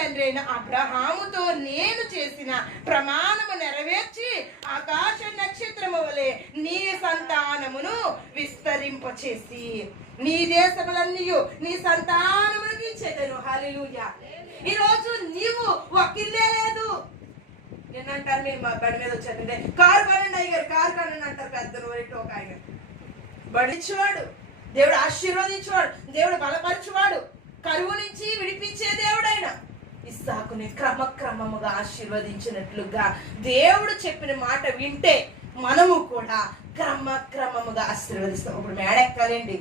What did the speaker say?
తండ్రి అయిన అబ్రహాముతో నేను చేసిన ప్రమాణము నెరవేర్చి ఆకాశ నక్షత్రము వలె నీ సంతానమును విస్తరింపచేసి నీ దేశములన్నీయు నీ సంతానమునికి ఇచ్చేదను. హల్లెలూయా. ఈరోజు నీవు ఒక ఇల్లే లేదు. నేనంటారు మీరు మా బడి మీద వచ్చారంటే కారు కొనండి అయ్యారు, కారు కొనండి అంటారు పెద్దలు ఒక ఆయన. బడిచ్చేవాడు దేవుడు, ఆశీర్వదించేవాడు దేవుడు, బలపరచువాడు, కరువు నుంచి విడిపించే దేవుడు ఆయన. ఇస్సాకుని క్రమక్రమముగా ఆశీర్వదించినట్లుగా దేవుడు చెప్పిన మాట వింటే మనము కూడా క్రమక్రమముగా ఆశీర్వదిస్తాం. ఇప్పుడు మేడ ఎక్కాలండి,